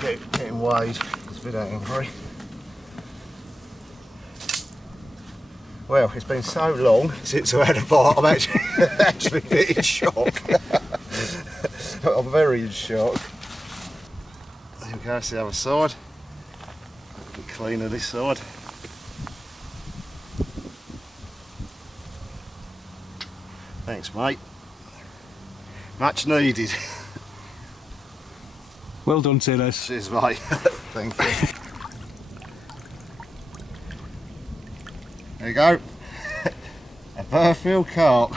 Getting weighed, it's a bit angry. Well, it's been so long since I had a bite, I'm actually a bit in shock. I'm very in shock. There we go, that's the other side. A bit cleaner this side. Thanks, mate. Much needed. Well done, Sinners. Cheers, mate. Thank you. There you go. A Burghfield Carp.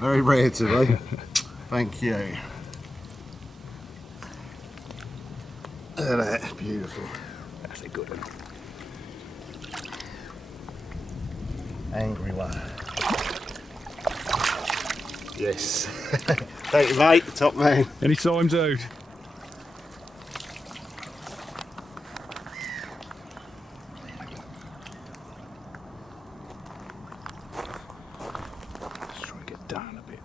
Very rare to me. Thank you. Look at that, beautiful. That's a good one. Angry one. Yes. Thank you, mate. Top man. Any time's out. Let's try and get down a bit.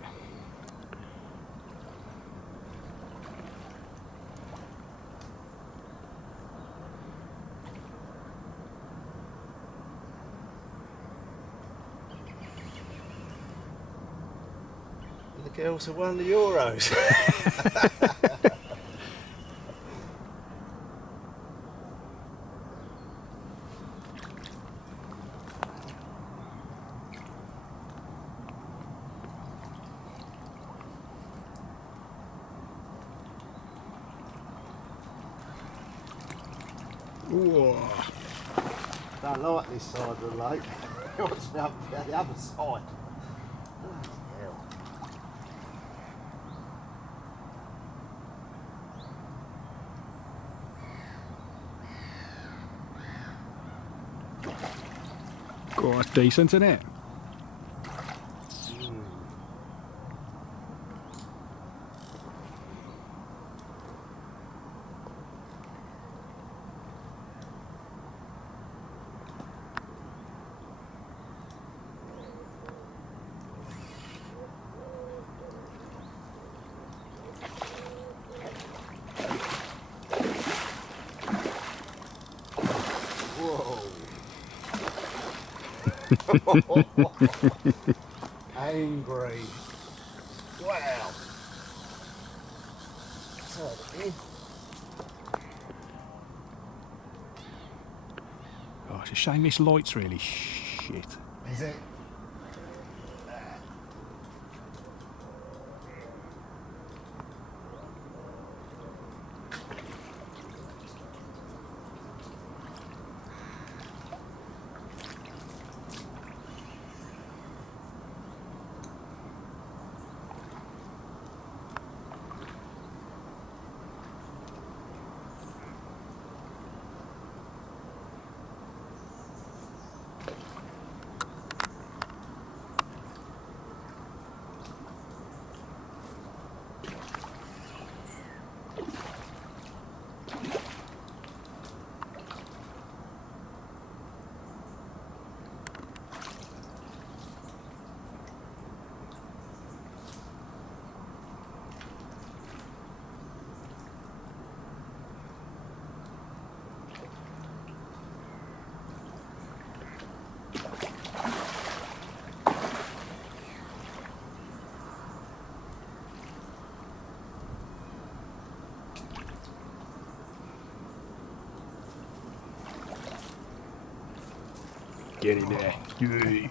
The girls have won the Euros. Whoa. Don't like this side of the lake. It wants to be up the other side. Bloody hell. God, that's decent, isn't it? Angry. Wow. So, Oh, it's a shame this light's really shit. is it? Get in there. Yay.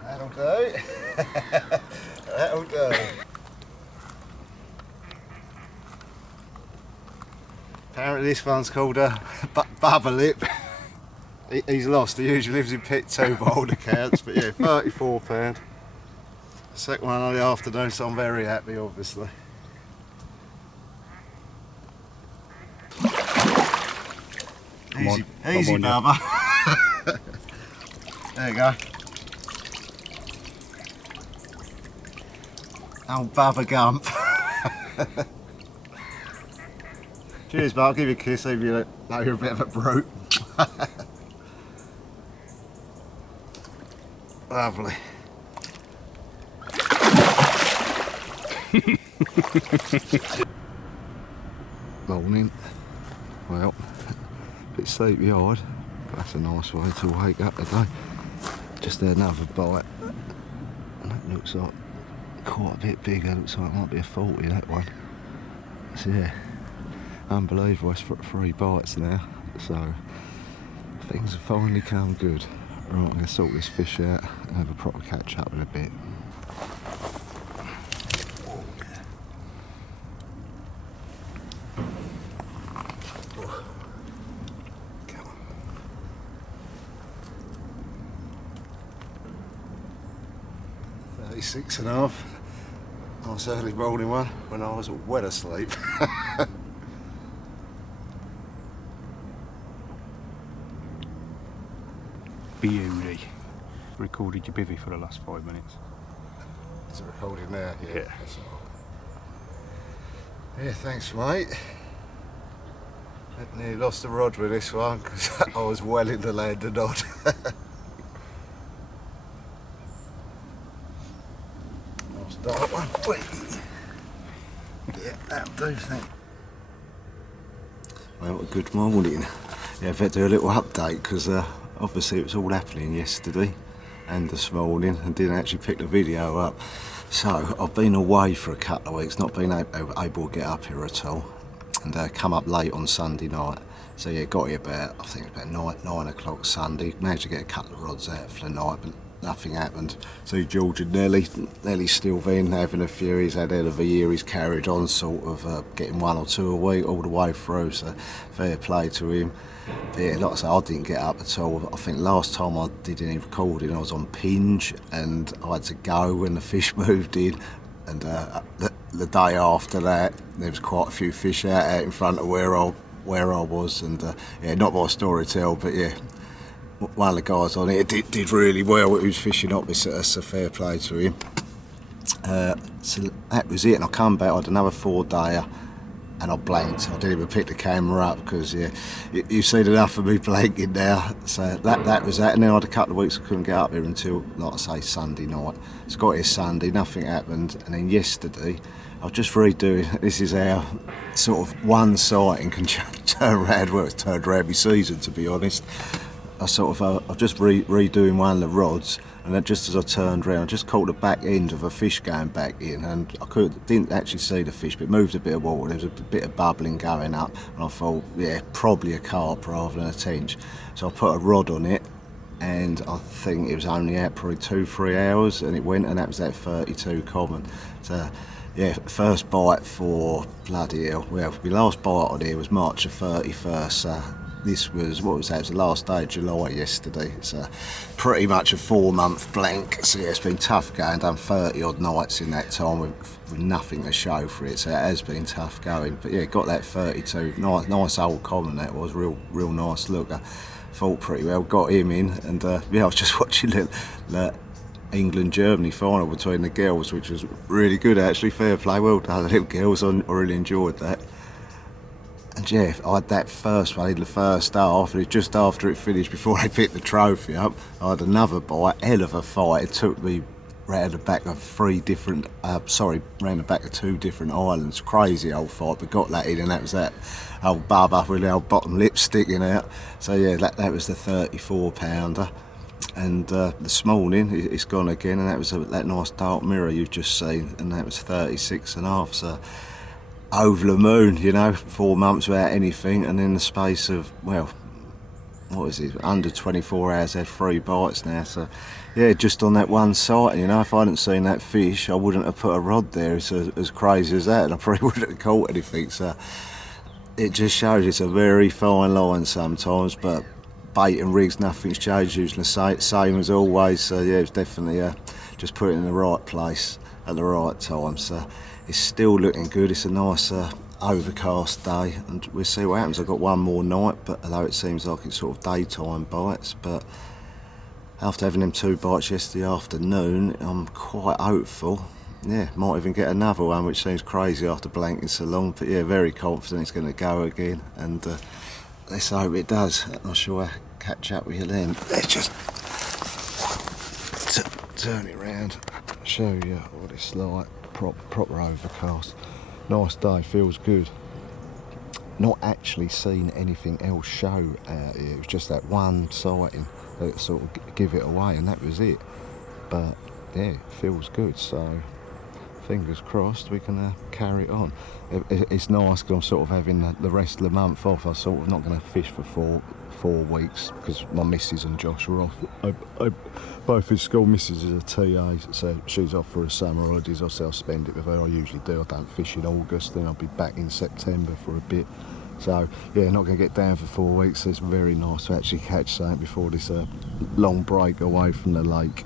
That'll do. That'll do. Apparently this one's called a bubble lip. He's lost. He usually lives in pit 2 by all accounts, but yeah, £34. Second one of the afternoon, so I'm very happy, obviously. Easy, Bubba. There you go. Old Bubba Gump. Cheers, Bub. I'll give you a kiss if you know you're a bit of a brute. Lovely. Morning. Well, a bit sleepy-eyed, but that's a nice way to wake up today. Just had another bite, and that looks like quite a bit bigger. Looks like it might be a 40, that one. So yeah, unbelievable. It's 3 bites now, so things have finally come good. I'm going to sort this fish out and have a proper catch up in a bit. Come on. 36.5. Nice early morning one when I was well asleep. Beauty. Recorded your bivvy for the last 5 minutes. Is it recording now? Yeah. That's all. Yeah, thanks mate. I nearly lost the rod with this one because I was well in the land of Nod. Nice dark one. Yeah, that'll do, thank you. Well, good morning. Yeah, I better do a little update because obviously it was all happening yesterday and this morning and didn't actually pick the video up. So I've been away for a couple of weeks, not been able to get up here at all, and come up late on Sunday night. So yeah, got here about, I think about 9 o'clock Sunday. Managed to get a couple of rods out for the night, but nothing happened. So George and Nelly's still been having a few. He's had hell of a year. He's carried on sort of getting 1 or 2 a week all the way through, so fair play to him. But yeah, like I say, I didn't get up at all. I think last time I did any recording I was on Pinge and I had to go when the fish moved in, and the day after that there was quite a few fish out in front of where I was, and yeah, not my story to tell, but yeah, one of the guys on it did really well. He was fishing opposite us, so fair play to him. So that was it, and I come back, I had another 4-dayer and I blanked. I didn't even pick the camera up because yeah, you've seen enough of me blanking now. So that was that, and then I had a couple of weeks I couldn't get up here until, like I say, Sunday night. So got here Sunday, nothing happened, and then yesterday I was just redoing, this is how sort of one sighting can turn around, well it's turned around my season to be honest. I sort of, I was just redoing one of the rods, and then just as I turned around, I just caught the back end of a fish going back in, and I didn't actually see the fish, but it moved a bit of water. There was a bit of bubbling going up, and I thought, yeah, probably a carp rather than a tench. So I put a rod on it, and I think it was only out probably 2-3 hours, and it went, and that was that 32 common. So yeah, first bite for bloody hell. Well, my last bite on here was March the 31st. So this was, what was that? It was the last day of July yesterday. It's pretty much a 4-month blank. So yeah, it's been tough going. Done 30 odd nights in that time with nothing to show for it. So it has been tough going. But yeah, got that 32. Nice old common that was. Real nice look. I thought pretty well. Got him in, and yeah, I was just watching the England-Germany final between the girls, which was really good actually. Fair play, well done the little girls. I really enjoyed that. And yeah, I had that first one in the first half, and just after it finished, before they picked the trophy up, I had another bite, hell of a fight. It took me round the back of 2 different islands. Crazy old fight, but got that in, and that was that old bubba with the old bottom lip sticking out. So yeah, that was the 34-pounder. And this morning it's gone again, and that was that nice dark mirror you've just seen, and that was 36.5. So over the moon, you know, 4 months without anything, and in the space of, well, what is it, under 24 hours, I had 3 bites now. So yeah, just on that one sight, you know, if I hadn't seen that fish I wouldn't have put a rod there. It's as crazy as that, and I probably wouldn't have caught anything. So it just shows it's a very fine line sometimes, but bait and rigs, nothing's changed, using the same as always. So yeah, it's definitely just put it in the right place at the right time. So it's still looking good. It's a nice overcast day, and we'll see what happens. I've got one more night, but although it seems like it's sort of daytime bites, but after having them 2 bites yesterday afternoon, I'm quite hopeful. Yeah, might even get another one, which seems crazy after blanking so long, but yeah, very confident it's going to go again, and let's hope it does. I'm sure I'll catch up with you then. Let's just turn it round, show you what it's like. Proper overcast. Nice day, feels good. Not actually seen anything else show out here. It was just that one sighting that sort of give it away, and that was it. But yeah, feels good. So fingers crossed we can carry it on. It's nice because I'm sort of having the rest of the month off. I'm sort of not going to fish for four weeks because my missus and Josh are off. Both in school. Missus is a TA, so she's off for her summer holidays. I'll spend it with her. I usually do. I don't fish in August, then I'll be back in September for a bit. So yeah, not going to get down for 4 weeks. So it's very nice to actually catch something before this long break away from the lake.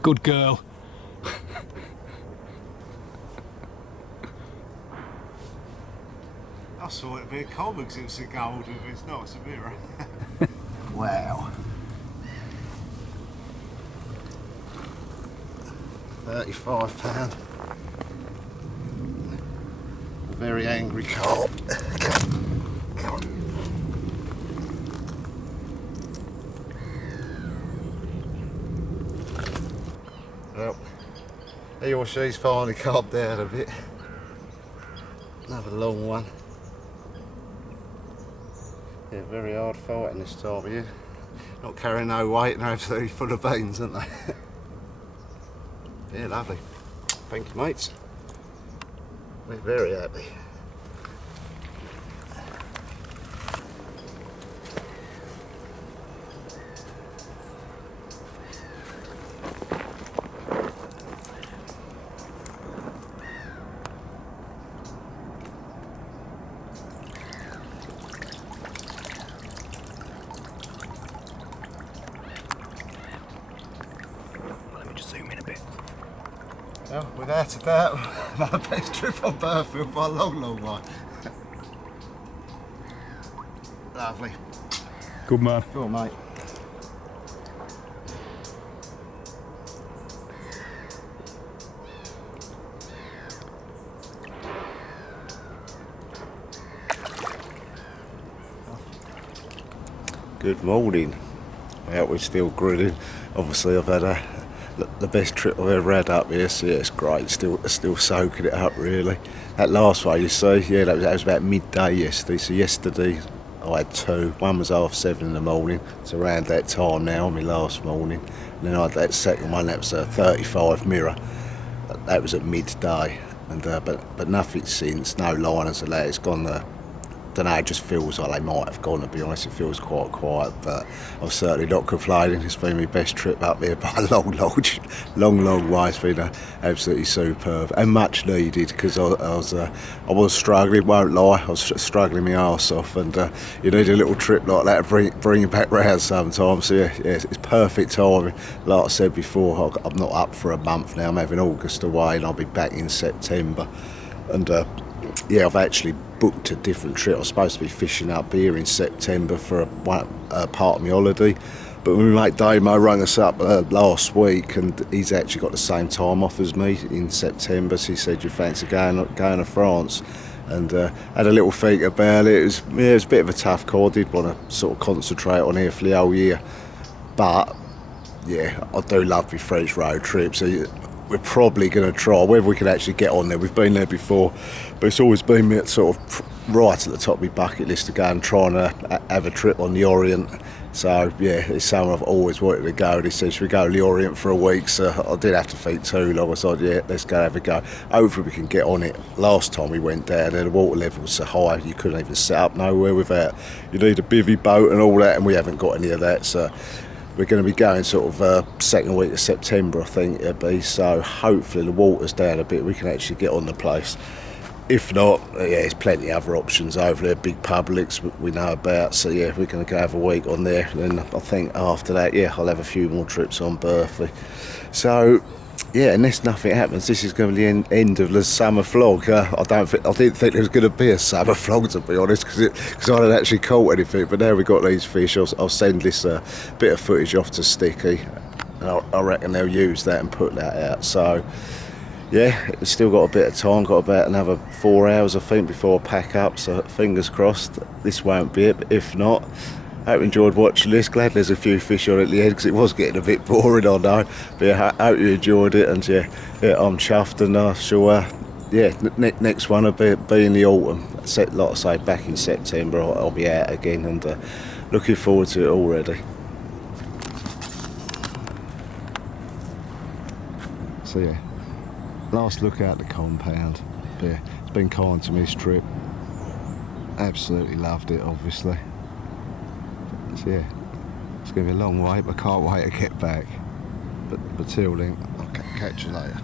Good girl. I saw it be a common because it was a gold with it's not, it's a mirror. Wow. 35 pound. Very angry carp. Come on. Well, he or she's finally calmed down a bit. Another long one. Yeah, very hard fighting this time of year. Not carrying no weight and they're absolutely full of beans, aren't they? Yeah, lovely. Thank you, mates. We're very happy. Well, without a doubt, my best trip on Burghfield by a long, long way. Lovely. Good man. Go on, mate. Good morning. Well, we're still grilling. Obviously, I've had the best trip I've ever had up here, so yeah, it's great. Still soaking it up, really. That last one, you see, yeah, that was about midday yesterday. So yesterday I had two. One was 7:30 in the morning. It's around that time now, my last morning. And then I had that second one. That was a 35 mirror. That was at midday. And but nothing since. No liners of that. It's gone. Don't know, it just feels like they might have gone, to be honest. It feels quite quiet, but I'm certainly not complaining. It's been my best trip up here by a long way. It's been absolutely superb and much needed, because I was struggling, won't lie. I was struggling my arse off, and you need a little trip like that to bring you back round sometimes. So yeah, it's perfect timing. Like I said before, I'm not up for a month now. I'm having August away and I'll be back in September. And yeah, I've actually booked a different trip. I was supposed to be fishing up here in September for a part of my holiday, but my mate Damo rang us up last week, and he's actually got the same time off as me in September, so he said, you fancy going to France? And had a little think about it. It was a bit of a tough call. I did want to sort of concentrate on here for the whole year, but yeah, I do love my French road trips. So we're probably going to try, whether we can actually get on there. We've been there before, but it's always been sort of right at the top of my bucket list to go and try and have a trip on the Orient. So yeah, it's somewhere I've always wanted to go. They said, should we go to the Orient for a week? So I did have to think too long. I said, yeah, let's go have a go. Hopefully we can get on it. Last time we went down there, the water level was so high you couldn't even set up nowhere without. You need a bivvy boat and all that, and we haven't got any of that. So we're going to be going sort of second week of September, I think it'll be. So hopefully the water's down a bit, we can actually get on the place. If not, yeah, there's plenty of other options over there, big publics we know about. So yeah, we're going to go have a week on there. And then I think after that, yeah, I'll have a few more trips on Burghfield. So yeah, unless nothing happens, this is going to be the end of the summer vlog. I didn't think there was going to be a summer vlog, to be honest, because I hadn't actually caught anything. But now we've got these fish, I'll send this bit of footage off to Sticky, and I reckon they'll use that and put that out. So yeah, it's still got a bit of time, got about another 4 hours I think before I pack up, so fingers crossed this won't be it. But if not, I hope you enjoyed watching this. Glad there's a few fish on at the end, because it was getting a bit boring, I know. But yeah, I hope you enjoyed it, and yeah, I'm chuffed, and I shall next one will be in the autumn. Like I say, back in September I'll be out again, and looking forward to it already. So yeah, last look out the compound. But yeah, it's been kind to me this trip. Absolutely loved it, obviously. So yeah, it's going to be a long wait, but I can't wait to get back. But till then, I'll catch you later.